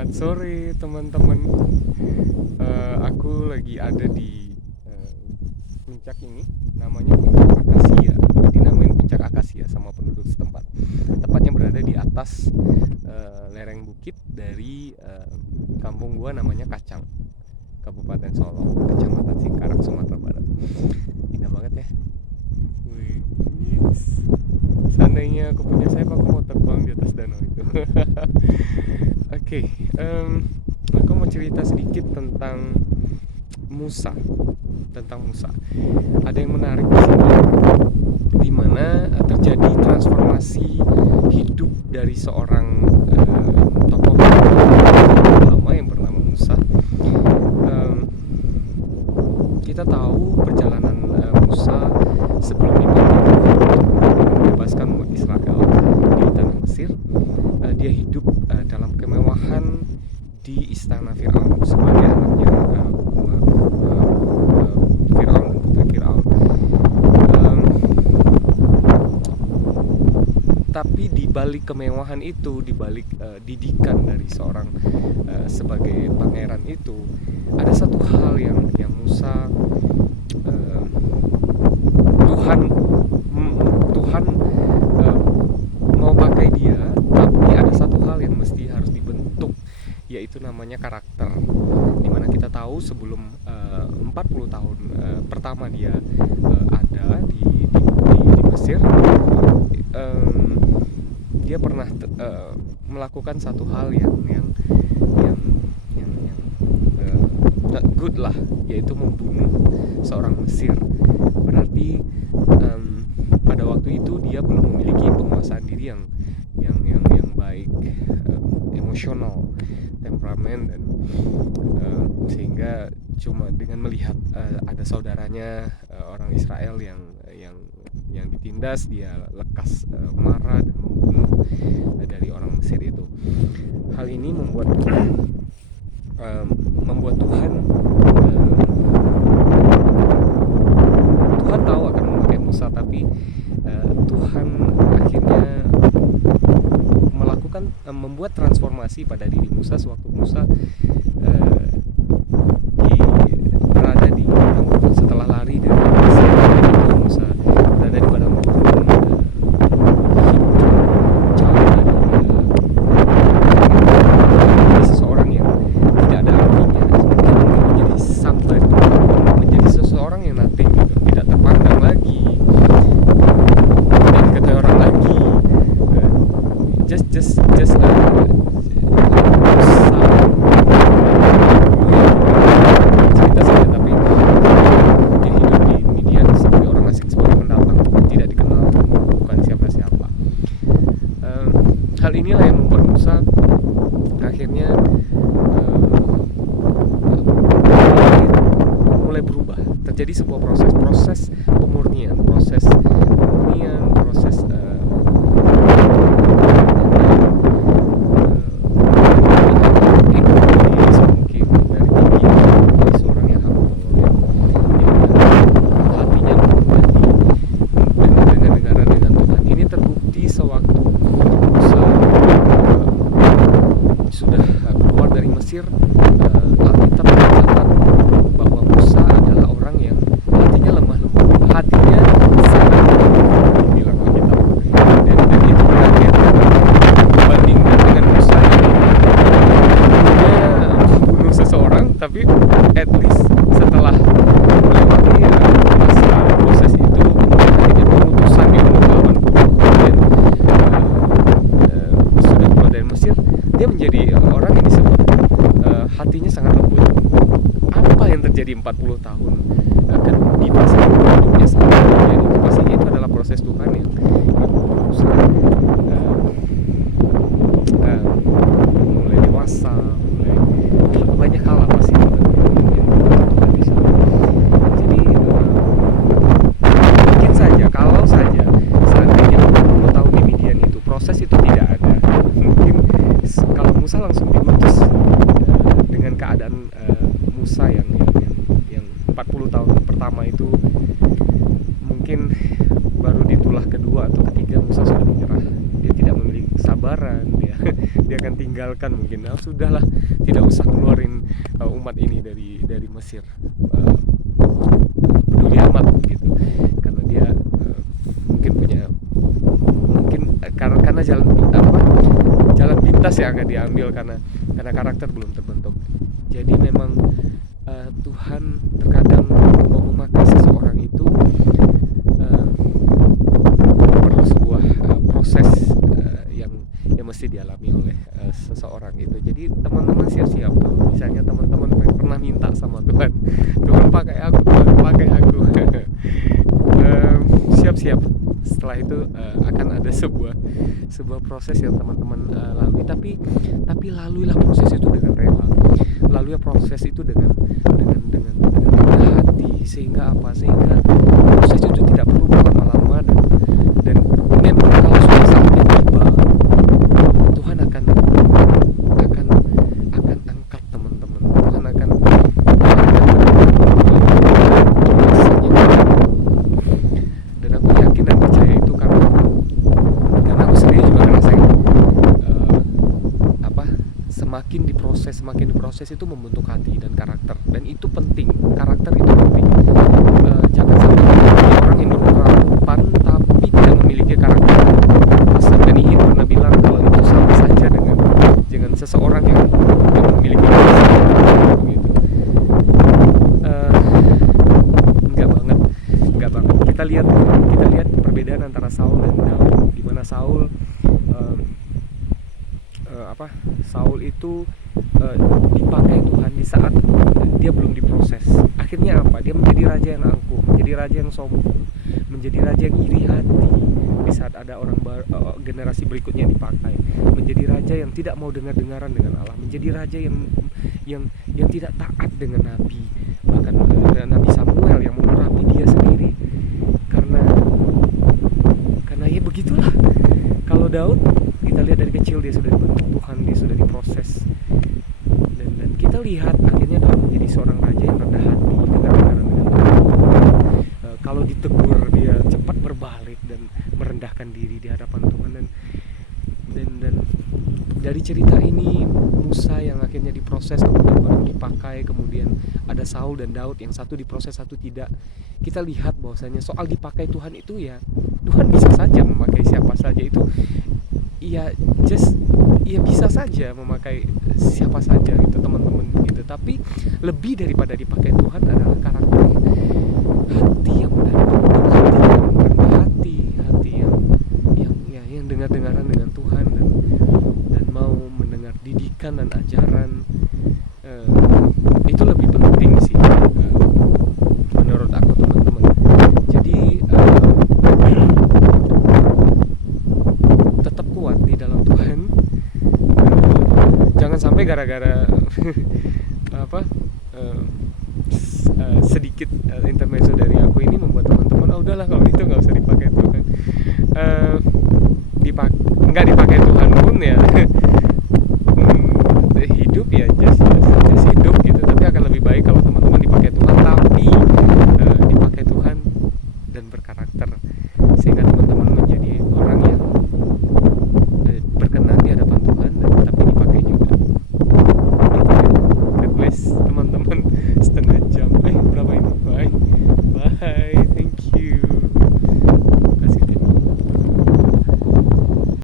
Selamat sore teman-teman. Aku lagi ada di puncak ini, namanya puncak Akasia. Dinamain puncak Akasia sama penduduk setempat. Tepatnya berada di atas lereng bukit dari kampung gua namanya Kacang, Kabupaten Solok, Kecamatan Singkarak, Sumatera Barat. Indah banget ya. Wih, seandainya aku punya sayap, aku mau terbang di atas danau itu. Oke, aku mau cerita sedikit tentang Musa, Ada yang menarik di sini, di mana terjadi transformasi hidup dari seorang tokoh lama yang bernama Musa. Kita tahu perjalanan Musa sebelum dipanggil Tuhan membebaskan umat Israel di tanah Mesir. Dia hidup dalam kemewahan di istana Firaun sebagai anaknya Firaun dan putri Firaun. Tapi di balik kemewahan itu, di balik didikan dari seorang sebagai pangeran itu, ada satu hal yang Musa Tuhan mau pakai dia, tapi ada satu hal yang mesti harus dibentuk, yaitu namanya karakter. Dimana kita tahu sebelum 40 tahun pertama dia ada di Mesir, dia pernah melakukan satu hal yang not good lah, yaitu membunuh seorang Mesir. Berarti pada waktu itu dia belum memiliki penguasaan diri yang baik, emosional, temperamen, dan sehingga cuma dengan melihat ada saudaranya orang Israel yang ditindas, dia lekas marah dan membunuh dari orang Mesir itu. Hal ini membuat Tuhan tahu akan memakai Musa, tapi Tuhan akhirnya membuat transformasi pada diri Musa sewaktu Musa berada di padang gurun setelah lari dari Mesir. Musa berada di padang gurun, jauh dari seseorang yang tidak ada artinya, menjadi somebody, menjadi seseorang yang nothing gitu, tidak terpandang lagi, tidak diketahui orang lagi, just cerita saja, tapi dia hidup di Midian sebagai orang asing, sebagai pendatang, tidak dikenal, bukan siapa-siapa. Hal inilah yang membuat Musa akhirnya mulai berubah. Terjadi sebuah proses pemurnian, proses Alkitab mencatat bahwa Musa adalah orang yang hatinya lemah lembut, hatinya sangat lembut, bilang Alkitab. Dan itu kaget dibandingkan dengan Musa yang membunuh seseorang, tapi at least setelah melewati masa proses itu, akhirnya pemutusan di umur 80 dan sudah keluar dari Mesir, dia menjadi orang yang disebut hatinya sangat lembut. Apa yang terjadi 40 tahun di fase hidupnya saat terjadi itu, pastinya itu adalah proses Tuhan yang berusaha mulai dewasa, mulai banyak hal apa sih yang Tuhan bisa. Jadi mungkin saja, kalau saja seandainya 40 tahun di Midian itu proses itu tidak ada, mungkin kalau Musa langsung diutus dengan keadaan Musa yang 40 tahun pertama itu, mungkin baru di tulah kedua atau ketiga Musa sudah menyerah. Dia tidak memiliki kesabaran, dia akan tinggalkan mungkin. Nah, sudahlah, tidak usah ngeluarin umat ini dari Mesir. Peduli amat gitu, karena dia mungkin punya, karena jalan pintas yang akan diambil, karena karakter belum terbentuk. Jadi memang Tuhan terkadang mau memakai seseorang itu perlu sebuah proses yang mesti dialami oleh seseorang itu. Jadi teman-teman siap-siap, misalnya teman-teman pernah minta sama Tuhan, Tuhan pakai aku, Tuhan pakai aku. Siap-siap, setelah itu akan ada sebuah proses yang teman-teman lalui, tapi laluilah proses itu dengan rela, laluilah proses itu dengan rendah hati, sehingga proses itu tidak perlu berlama-lama, dan memang kalau sudah saatnya tiba, Tuhan akan angkat teman-teman. Tuhan akan dan aku yakin dan percaya itu, karena aku sendiri juga ngerasain semakin diproses itu membentuk hati dan karakter, dan itu penting. Karakter itu penting. Jangan sampai menjadi orang yang berharapan tapi tidak memiliki karakter. Hasan dan Ihin pernah bilang kalau itu sama saja dengan seseorang yang memiliki karakter begitu. Enggak banget. Kita lihat perbedaan antara Saul dan Daud, di mana Saul itu dipakai Tuhan di saat dia belum diproses. Akhirnya apa? Dia menjadi raja yang angkuh, menjadi raja yang sombong, menjadi raja yang iri hati. Di saat ada orang generasi berikutnya dipakai, menjadi raja yang tidak mau dengar-dengaran dengan Allah, menjadi raja yang tidak taat dengan nabi, bahkan Nabi Samuel yang memurapi dia sendiri. Karena ya begitulah. Kalau Daud, kita lihat dari kecil dia sudah dibentuk Tuhan, dia sudah diproses, dan kita lihat akhirnya Daud menjadi seorang raja yang rendah hati, dengar-dengaran dengan Tuhan. Kalau ditegur dia cepat berbalik dan merendahkan diri di hadapan Tuhan. Dan dari cerita ini, Musa yang akhirnya diproses kemudian baru dipakai, kemudian ada Saul dan Daud yang satu diproses satu tidak. Kita lihat bahwasanya soal dipakai Tuhan itu, ya Tuhan bisa saja memakai siapa saja. Itu ya bisa saja memakai siapa saja gitu, teman-teman gitu. Tapi lebih daripada dipakai Tuhan adalah karakter, hati yang benar, hati yang rendah hati yang dengar-dengaran dengan Tuhan, dan mau mendengar didikan dan ajaran. Itu lebih penting sih menurut aku, teman-teman. Jadi tetap kuat di dalam Tuhan. Jangan sampai gara-gara sedikit intermezzo dari aku ini membuat teman-teman udahlah kalau itu nggak usah dipakai Tuhan. Nggak dipakai Tuhan pun ya